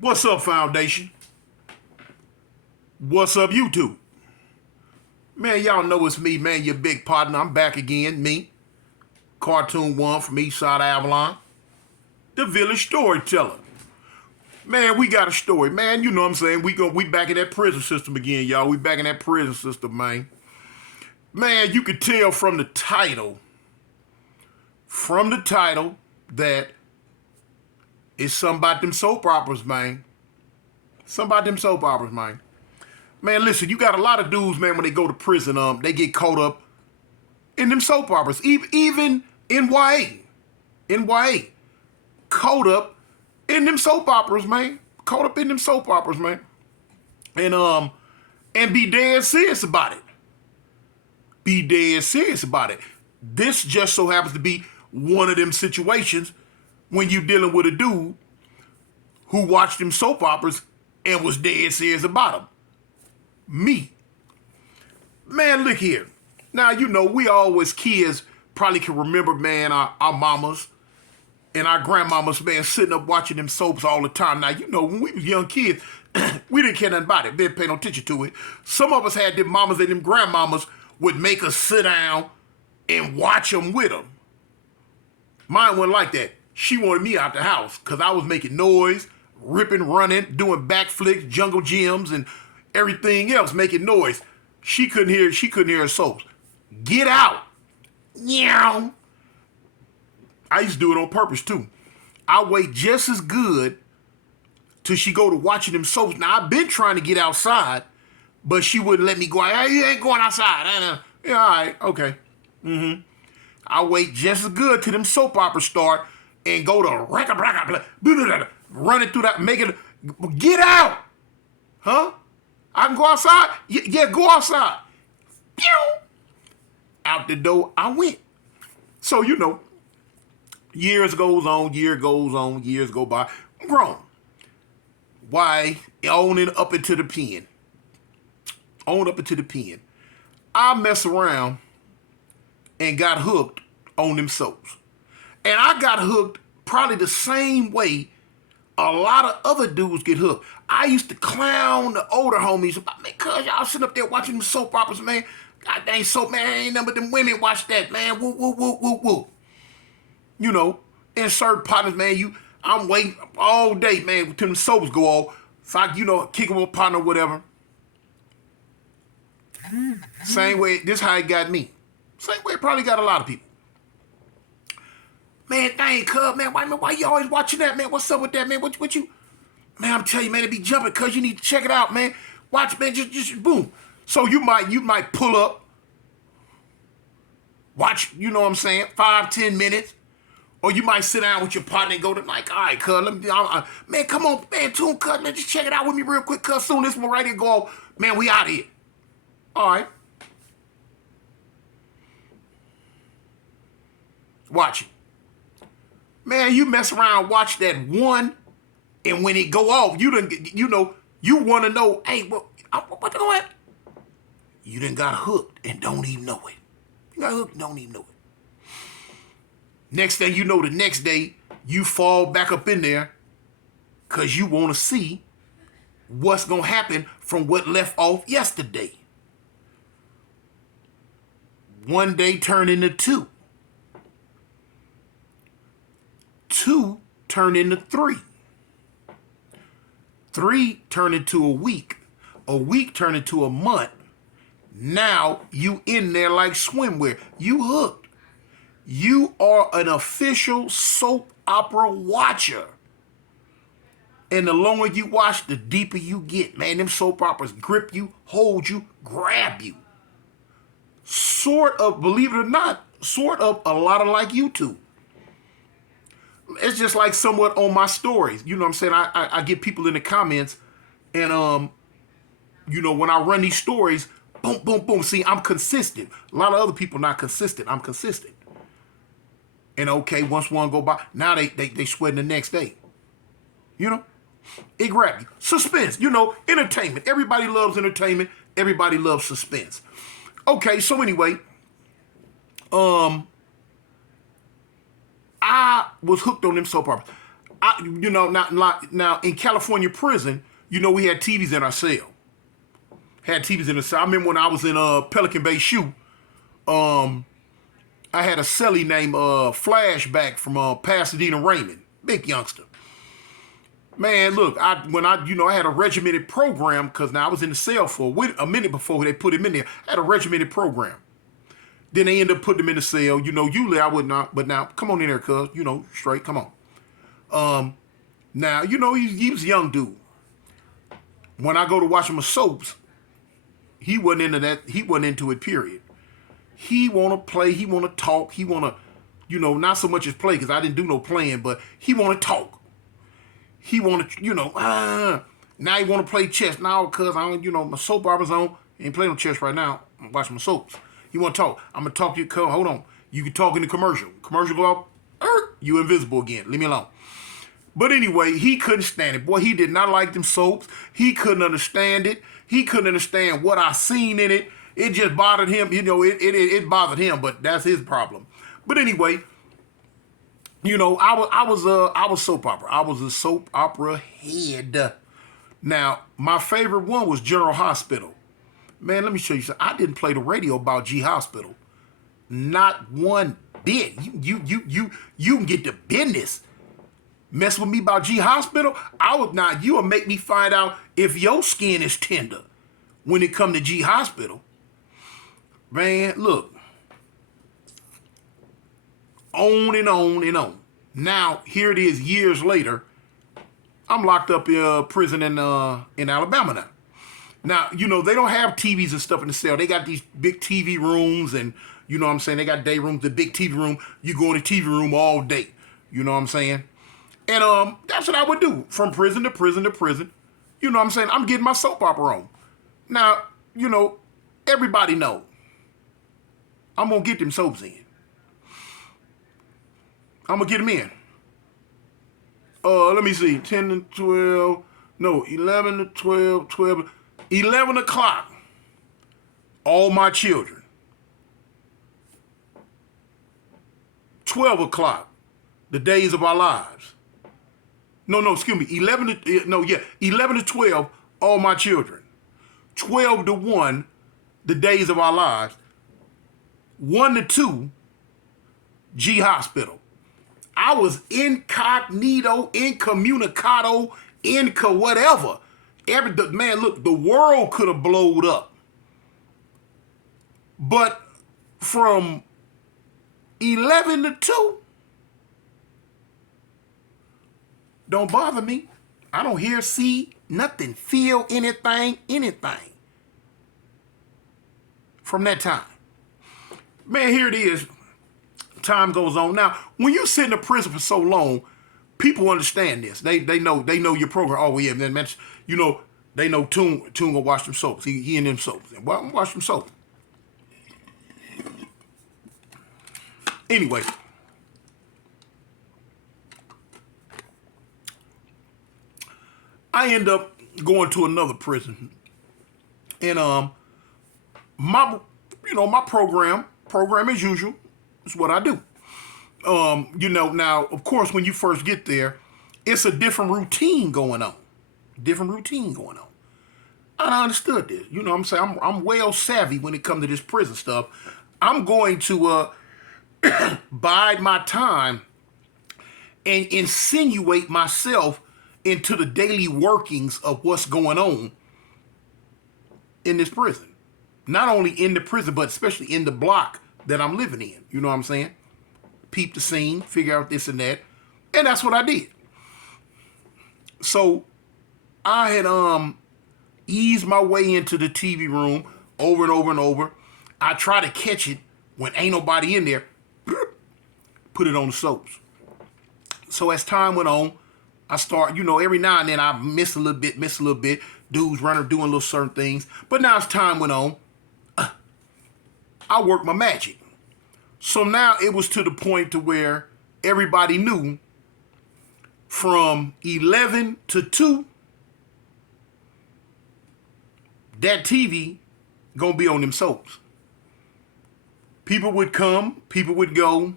What's up, Foundation? What's up, YouTube? Man, y'all know it's me, man, your big partner. I'm back again, me, Cartoon One from Eastside Avalon, the village storyteller. Man, we got a story, man. You know what I'm saying? We back in that prison system again, y'all. We back in that prison system, man. Man, you could tell from the title that it's something about them soap operas, man. Something about them soap operas, man. Man, listen, you got a lot of dudes, man, when they go to prison, they get caught up in them soap operas. Even NYA, caught up in them soap operas, man. Caught up in them soap operas, man. And be dead serious about it. Be dead serious about it. This just so happens to be one of them situations when you dealing with a dude who watched them soap operas and was dead serious about them. Me. Man, look here. Now, you know, we always kids probably can remember, man, our mamas and our grandmamas, man, sitting up watching them soaps all the time. Now, you know, when we was young kids, we didn't care nothing about it. Didn't pay no attention to it. Some of us had them mamas and them grandmamas would make us sit down and watch them with them. Mine wasn't like that. She wanted me out the house because I was making noise, ripping, running, doing backflips, jungle gyms, and everything else, making noise. She couldn't hear her soaps. Get out. Meow. I used to do it on purpose too. I wait just as good till she go to watching them soaps. Now I've been trying to get outside, but she wouldn't let me go. Hey, you ain't going outside. Yeah, all right, okay. I wait just as good till them soap operas start and go to running through that, make it, get out. Huh? I can go outside? Yeah, go outside. Pew! Out the door I went. So, you know, years goes on, years go by. I'm grown. Why? Owning up into the pen. I mess around and got hooked on them soaps. And I got hooked probably the same way a lot of other dudes get hooked. I used to clown the older homies about, man, cuz y'all sitting up there watching them soap operas, man. God dang soap, man, ain't nothing but them women watch that, man. Woo, woo, woo, woo, woo. You know, and certain partners, man, I'm waiting all day, man, till them soaps go off. So I, you know, kick them with a partner or whatever. Same way, this how it got me. Same way it probably got a lot of people. Man, dang, cuz, man, why you always watching that, man? What's up with that, man? What you? Man, I'm telling you, man, it be jumping, cuz you need to check it out, man. Watch, man, just boom. So you might pull up, watch, you know what I'm saying, 5-10 minutes, or you might sit down with your partner and go to, like, all right, cuz, man, come on, man, tune, cuz, man, just check it out with me real quick, cuz, soon this one right here go off, man, we out of here. All right. Watch it. Man, you mess around, watch that one, and when it go off, you want to know, hey, what's going on? You done got hooked and don't even know it. You got hooked and don't even know it. Next thing you know, the next day, you fall back up in there because you want to see what's going to happen from what left off yesterday. One day turn into two. 2 turn into 3. 3 turn into a week. A week turn into a month. Now you in there like swimwear. You hooked. You are an official soap opera watcher. And the longer you watch, the deeper you get. Man, them soap operas grip you, hold you, grab you. Sort of, believe it or not, sort of a lot of like YouTube. It's just like somewhat on my stories. You know what I'm saying? I get people in the comments and, you know, when I run these stories, boom, boom, boom. See, I'm consistent. A lot of other people not consistent. I'm consistent. And okay, once one go by, now they sweating the next day. You know? It grab you. Suspense, you know, entertainment. Everybody loves entertainment. Everybody loves suspense. Okay, so anyway, I was hooked on them soap operas. Now in California prison, we had TVs in our cell. Had TVs in the cell. I remember when I was in Pelican Bay Shoe, I had a cellie named Flashback from Pasadena Raymond, big youngster. Man, look, I had a regimented program because now I was in the cell for a minute before they put him in there. I had a regimented program. Then they ended up putting him in the cell. Usually I would not, but now come on in there, cuz, straight, come on. Now, he was a young dude. When I go to watch him with soaps, he wasn't into that. He wasn't into it, period. He want to play. He want to talk. He want to, not so much as play because I didn't do no playing, but he want to talk. He want to, now he want to play chess. Now, because I don't, my soap opera's on. He ain't playing no chess right now. I'm watching my soaps. He want to talk. I'm going to talk to you. Hold on. You can talk in the commercial. Commercial go out. You invisible again. Leave me alone. But anyway, he couldn't stand it. Boy, he did not like them soaps. He couldn't understand it. He couldn't understand what I seen in it. It just bothered him. It bothered him, but that's his problem. But anyway, I was soap opera. I was a soap opera head. Now, my favorite one was General Hospital. Man, let me show you something. I didn't play the radio about G Hospital. Not one bit. You can get the business. Mess with me about G Hospital, you will make me find out if your skin is tender when it come to G Hospital. Man, look. On and on and on. Now, here it is years later. I'm locked up in prison in Alabama now. Now, they don't have TVs and stuff in the cell. They got these big TV rooms and, they got day rooms, the big TV room. You go in the TV room all day. You know what I'm saying? And that's what I would do from prison to prison to prison. I'm getting my soap opera on. Now, everybody know. I'm going to get them soaps in. I'm going to get them in. Let me see. 10 to 12. No, 11 to 12, 12. 11 o'clock. All my children. 12 o'clock. The days of our lives. No, excuse me. 11 to 12, all my children. 12 to 1, the days of our lives. 1 to 2, G Hospital. I was incognito, incommunicado, whatever. Man, look, the world could have blowed up. But from 11 to 2, don't bother me. I don't hear, see, nothing, feel anything. From that time. Man, here it is. Time goes on. Now, when you sit in a prison for so long, people understand this. They know your program. Oh, yeah, man, they know Toon gonna watch them soaps. He in them soaps. Well, I'm gonna watch them soaps. Anyway. I end up going to another prison. And my program as usual is what I do. Now, of course, when you first get there, it's a different routine going on. And I understood this. I'm saying? I'm well savvy when it comes to this prison stuff. I'm going to bide my time and insinuate myself into the daily workings of what's going on in this prison. Not only in the prison, but especially in the block that I'm living in. You know what I'm saying? Peep the scene, figure out this and that. And that's what I did. So I had eased my way into the TV room over and over and over. I try to catch it when ain't nobody in there. Put it on the soaps. So as time went on, I start, every now and then I miss a little bit. Dudes running, doing little certain things. But now as time went on, I worked my magic. So now it was to the point to where everybody knew from 11 to 2, that TV gonna be on them soaps. People would come, people would go,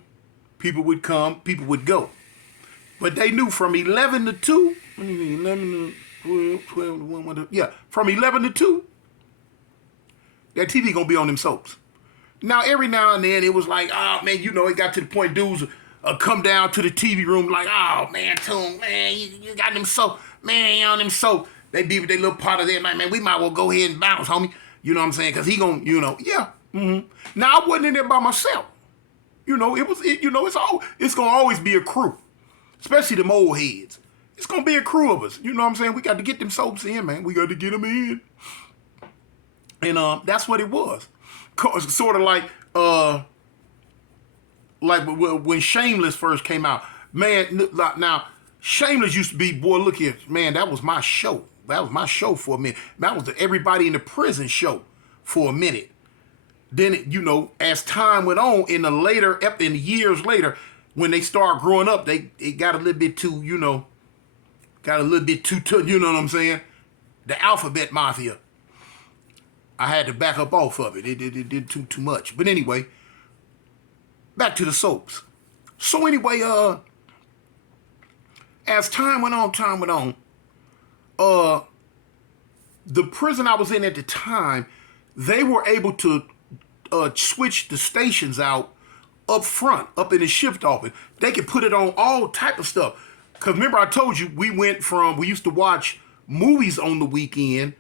people would come, people would go. But they knew from 11 to 2, 11 to 12 to 1, yeah, from 11 to 2, that TV gonna be on them soaps. Now, every now and then, it was like, oh, man, it got to the point dudes come down to the TV room like, oh, man, Toon, man, you got them soap. Man, you on them soap. They be with their little part of their like, man, we might well go ahead and bounce, homie. You know what I'm saying? Because he gonna, yeah. Mm-hmm. Now, I wasn't in there by myself. It's gonna always be a crew, especially them old heads. It's gonna be a crew of us. You know what I'm saying? We got to get them soaps in, man. We got to get them in, and that's what it was. Sort of like when Shameless first came out, man. Now Shameless used to be, boy, look here, man. That was my show. That was my show for a minute. That was the Everybody in the Prison show for a minute. Then, as time went on, in the years later, when they started growing up, it got a little bit too, you know what I'm saying? The Alphabet Mafia. I had to back up off of it. It did too much. But anyway, back to the soaps. So anyway, as time went on, the prison I was in at the time, they were able to switch the stations out up front, up in the shift office. They could put it on all type of stuff. Because remember I told you, we used to watch movies on the weekend.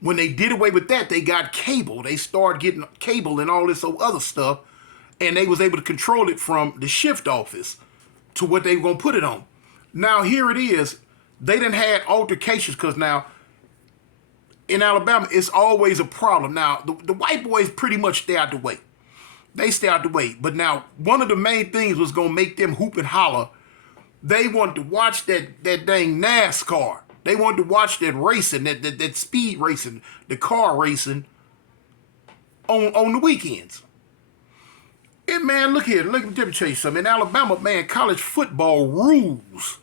When they did away with that, they got cable. They started getting cable and all this other stuff. And they was able to control it from the shift office to what they were going to put it on. Now here it is. They done had altercations because now in Alabama, it's always a problem. Now, the white boys pretty much stay out the way. They stay out the way. But now, one of the main things was going to make them hoop and holler. They wanted to watch that dang NASCAR. They wanted to watch that racing, that speed racing, the car racing on the weekends. And man, look here. Let me tell you something. In Alabama, man, college football rules.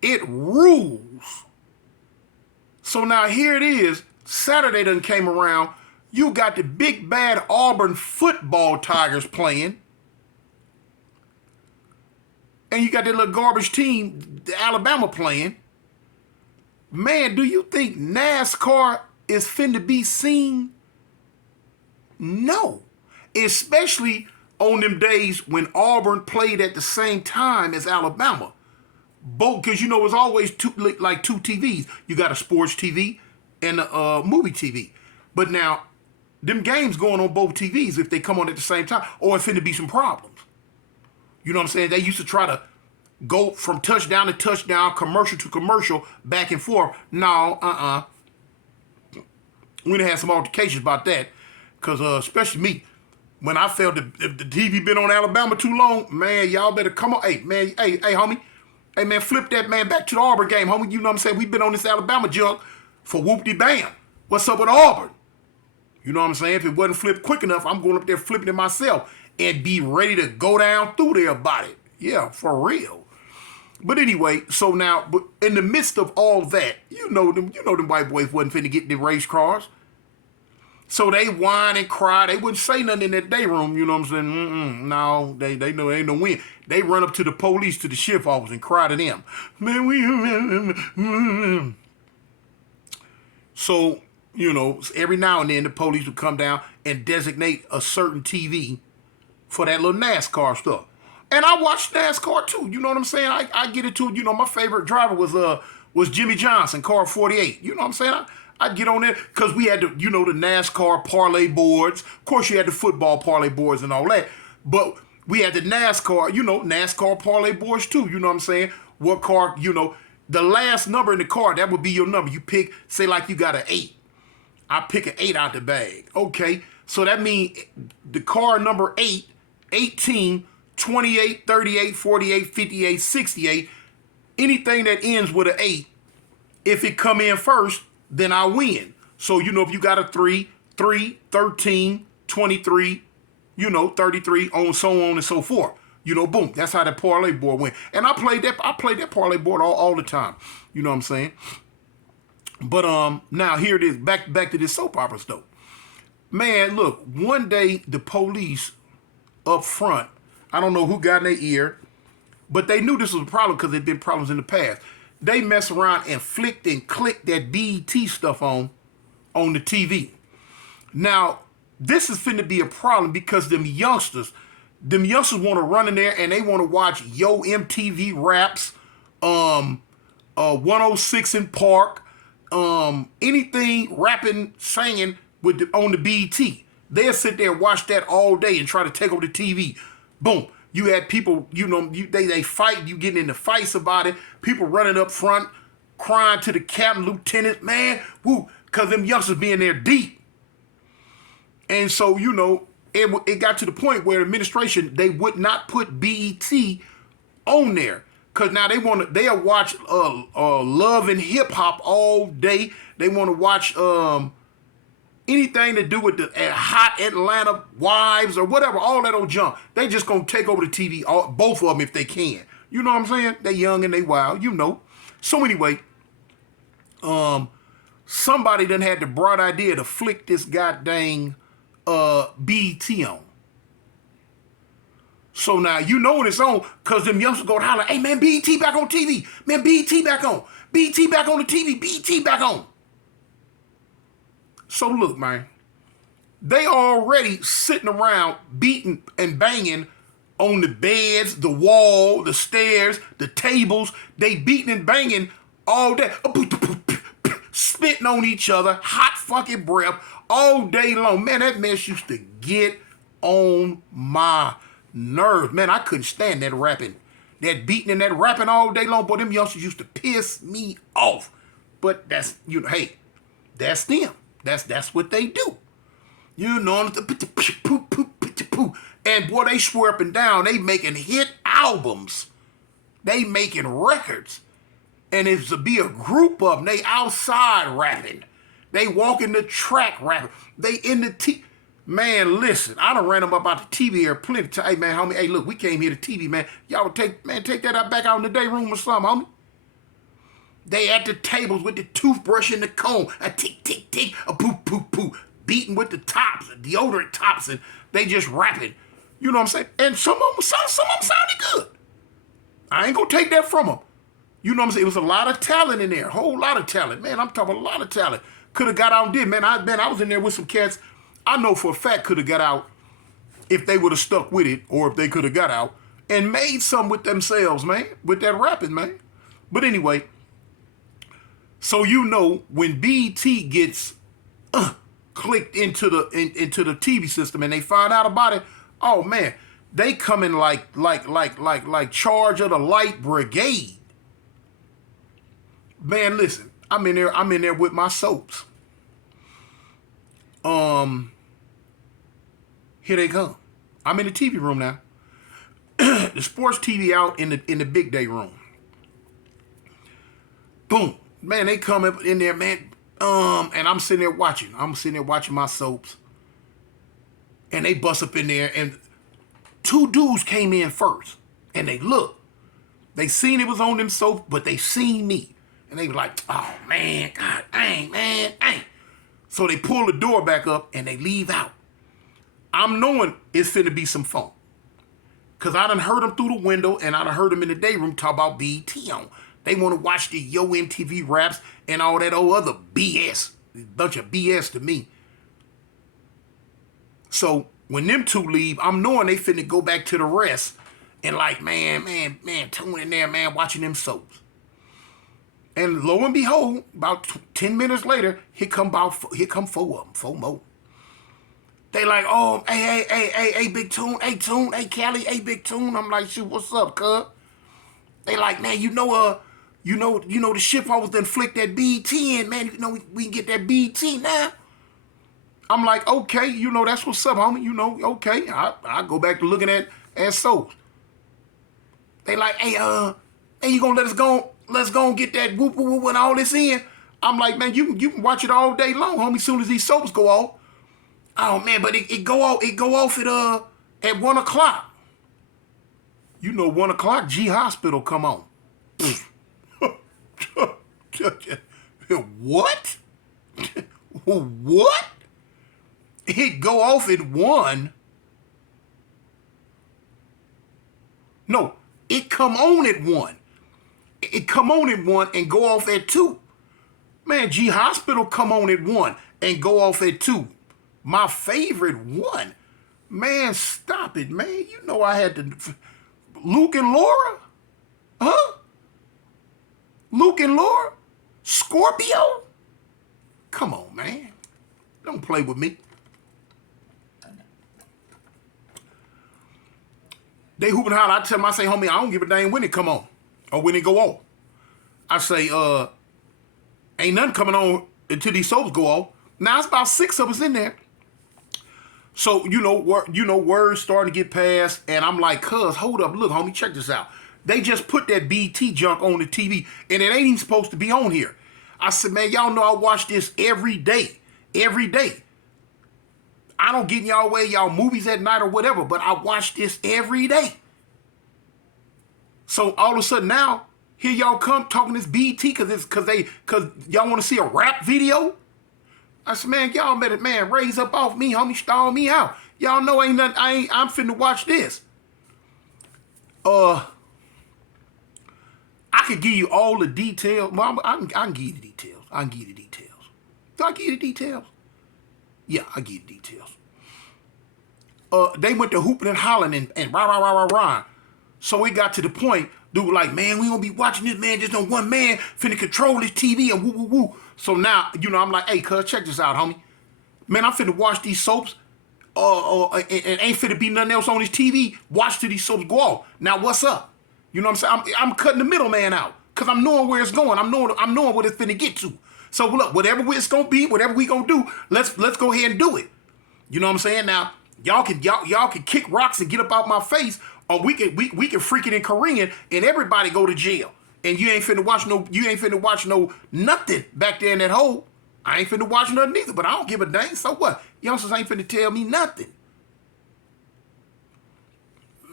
It rules. So now here it is. Saturday done came around. You got the big bad Auburn football Tigers playing. And you got that little garbage team, the Alabama playing. Man, do you think NASCAR is finna be seen? No. Especially on them days when Auburn played at the same time as Alabama. Both, because it's always two TVs. You got a sports TV and a movie TV. But now, them games going on both TVs if they come on at the same time, or it's finna be some problems. You know what I'm saying? They used to try to go from touchdown to touchdown, commercial to commercial, back and forth. No, we done had some altercations about that. Because especially me, when I felt if the TV been on Alabama too long, man, y'all better come on. Hey, man, hey, homie. Hey, man, flip that, man, back to the Auburn game, homie. You know what I'm saying? We've been on this Alabama junk for whoop-de-bam. What's up with Auburn? You know what I'm saying? If it wasn't flipped quick enough, I'm going up there flipping it myself and be ready to go down through there about it. Yeah, for real. But anyway, so now, but in the midst of all that, them white boys wasn't finna get the race cars. So they whine and cry. They wouldn't say nothing in that day room. You know what I'm saying? No, they know ain't no win. They run up to the police, to the shift office, and cry to them. Man, we. So, every now and then the police would come down and designate a certain TV for that little NASCAR stuff. And I watched NASCAR too. You know what I'm saying? I get into it. My favorite driver was Jimmy Johnson, car 48. You know what I'm saying? I'd get on there because we had the NASCAR parlay boards. Of course, you had the football parlay boards and all that. But we had the NASCAR, NASCAR parlay boards too. You know what I'm saying? What car, the last number in the car, that would be your number. You pick, say like you got an 8. I pick an 8 out the bag. Okay. So that means the car number 8, 18, 28, 38, 48, 58, 68, anything that ends with an 8, if it come in first, then I win. So, if you got a 3, 13, 23, 33, so on and so forth. Boom. That's how that parlay board went. And I played that parlay board all the time. You know what I'm saying? But now here it is. Back to this soap opera stuff. Man, look, one day the police up front, I don't know who got in their ear, But they knew this was a problem because there'd been problems in the past. They mess around and flicked and clicked that BET stuff on the TV. Now, this is finna be a problem because them youngsters want to run in there and they want to watch Yo MTV Raps, 106 in Park, anything rapping, singing on the BET. They'll sit there and watch that all day and try to take over the TV. Boom. You had people, they fight, you getting into fights about it. People running up front, crying to the captain, lieutenant, man, woo, because them youngsters being there deep. And so, it got to the point where administration, they would not put BET on there. Because now they'll watch Love and Hip Hop all day. They want to watch anything to do with the hot Atlanta wives or whatever, all that old junk. They just going to take over the TV, both of them if they can. You know what I'm saying? They young and they wild, So anyway, somebody done had the bright idea to flick this goddamn BET on. So now when it's on, because them youngsters go to holler, hey man, BET back on TV. Man, BET back on. BET back on the TV. BET back on. So look, man, they already sitting around beating and banging on the beds, the wall, the stairs, the tables. They beating and banging all day, spitting on each other, hot fucking breath all day long. Man, that mess used to get on my nerves. Man, I couldn't stand that rapping, that beating and that rapping all day long. Boy, them youngsters used to piss me off. But that's, hey, that's them. That's what they do. And boy, they swear up and down, they making hit albums. They making records. And it's to be a group of them. They outside rapping. They walking the track rapping. They in the Man, listen, I done ran them about the TV here plenty of time. Hey, man, homie, hey, look, we came here to TV, man. Y'all would take that out back out in the day room or something, homie. They at the tables with the toothbrush and the comb, a tick, tick, tick, a poo, poo, poo, beating with the tops, deodorant tops, and they just rapping. You know what I'm saying? And some of them sounded good. I ain't gonna take that from them. You know what I'm saying? It was a lot of talent in there, a whole lot of talent. Man, I'm talking a lot of talent. Could have got out and did, man. I was in there with some cats. I know for a fact could have got out if they would have stuck with it, or if they could have got out and made something with themselves, man, with that rapping, man. But anyway, so when BET gets clicked into the TV system and they find out about it, oh man, they coming like charge of the light brigade. Man, listen, I'm in there with my soaps. Here they come. I'm in the TV room now. The sports TV out in the big day room. Boom. Man, they come up in there, man. And I'm sitting there watching. My soaps. And they bust up in there, and two dudes came in first. And they looked. They seen it was on them soaps, but they seen me. And they were like, oh man, God dang, man, dang. So they pull the door back up and they leave out. I'm knowing it's finna be some fun. Cause I done heard them through the window and I done heard them in the day room talk about BET on. They want to watch the Yo MTV Raps and all that old other BS. Bunch of BS to me. So when them two leave, I'm knowing they finna go back to the rest and like, man, tune in there, man, watching them soaps. And lo and behold, about 10 minutes later, here come four of them, four more. They like, oh, hey, Big Tune, hey, Callie, hey, Big Tune. I'm like, shoot, what's up, cuz? They like, man, the ship always done flick that BET in, man. We can get that BET now. I'm like, okay, that's what's up, homie. Okay. I go back to looking at soaps. They like, hey, you gonna let's go and get that whoop whoop and all this in. I'm like, man, you can watch it all day long, homie. As soon as these soaps go off. Oh man, but it go off at 1:00. 1:00, G Hospital come on. What? What? It go off at 1. No, It come on at 1. It come on at 1 and go off at 2. Man, G Hospital come on at 1 and go off at 2. My favorite one. Man, stop it, man. You know I had to... Luke and Laura? Huh? Luke and Laura? Scorpio? Come on, man. Don't play with me. They hooping holler. I tell them, I say, homie, I don't give a dang when it come on or when it go off. I say, ain't nothing coming on until these soaps go off. Now, it's about 6 of us in there. So, words starting to get passed, and I'm like, cuz, hold up, look, homie, check this out. They just put that BT junk on the TV, and it ain't even supposed to be on here. I said, man, y'all know I watch this every day. Every day. I don't get in y'all way, y'all movies at night or whatever, but I watch this every day. So all of a sudden now, here y'all come talking this BT because y'all want to see a rap video. I said, man, y'all better, man, raise up off me, homie, stall me out. Y'all know ain't nothing. I'm finna watch this. I could give you all the details. Well, I can give you the details. I can give you the details. Do I give you the details? Yeah, I give you the details. They went to hooping and hollering and rah. So it got to the point, dude, like, man, we gonna be watching this, man, just on one man finna control his TV and woo. So now, I'm like, hey, cuz, check this out, homie. Man, I'm finna watch these soaps. And ain't finna be nothing else on his TV. Watch till these soaps go off. Now, what's up? You know what I'm saying? I'm cutting the middleman out because I'm knowing where it's going. I'm knowing what it's finna get to. So look, whatever it's gonna be, whatever we gonna do, let's go ahead and do it. You know what I'm saying? Now, y'all can kick rocks and get up out my face, or we can freak it in Korean and everybody go to jail. And you ain't finna watch no nothing back there in that hole. I ain't finna watch nothing either, but I don't give a dang. So what? Youngsters ain't finna tell me nothing.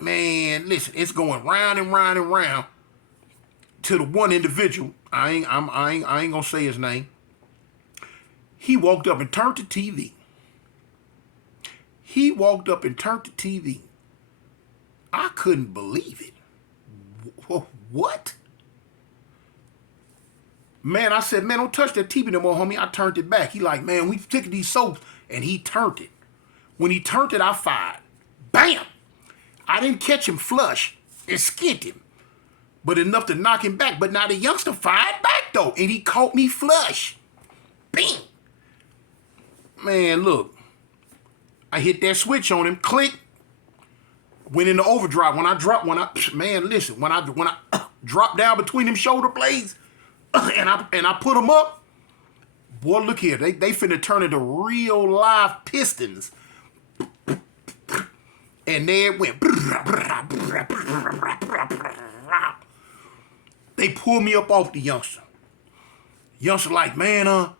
Man, listen, it's going round and round and round to the one individual. I ain't gonna say his name. He walked up and turned the TV. I couldn't believe it. What? Man, I said, man, don't touch that TV no more, homie. I turned it back. He like, man, we took these soaps, and he turned it. When he turned it, I fired. Bam! I didn't catch him flush and skint him, but enough to knock him back. But now the youngster fired back, though, and he caught me flush. Bing! Man, look. I hit that switch on him, click, went into overdrive. When I dropped down between them shoulder blades, and I put them up, boy, look here. They finna turn into real live pistons. And there it went. They pulled me up off the youngster. Youngster like, man,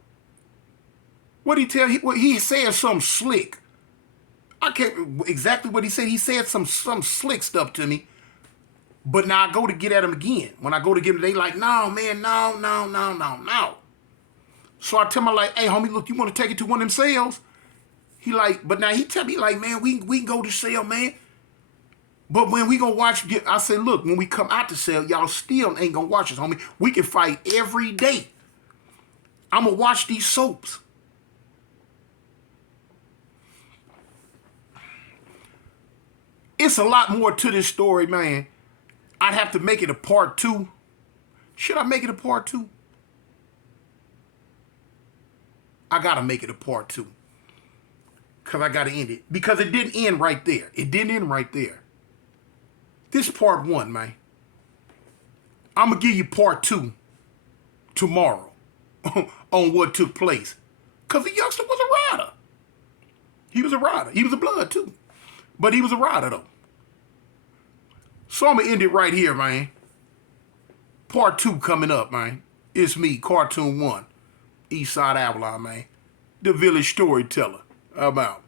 what'd he tell? He said something slick. I can't exactly what he said. He said some slick stuff to me. But now I go to get at him again. When I go to get him, they like, no, man, no. So I tell him, like, hey, homie, look, you want to take it to one of them cells? He like, but now he tell me, like, man, we can go to cell, man. But when we gonna watch, I say, look, when we come out the cell, y'all still ain't gonna watch us, homie. We can fight every day. I'm gonna watch these soaps. It's a lot more to this story, man. I'd have to make it a part 2. Should I make it a part 2? I gotta make it a part 2. Because I gotta end it. Because it didn't end right there. This part 1, man. I'm gonna give you part 2 tomorrow on what took place. Because the youngster was a rider. He was a rider. He was a blood, too. But he was a rider, though. So I'm going to end it right here, man. Part 2 coming up, man. It's me, Cartoon 1. Eastside Avalon, man. The village storyteller. I'm out.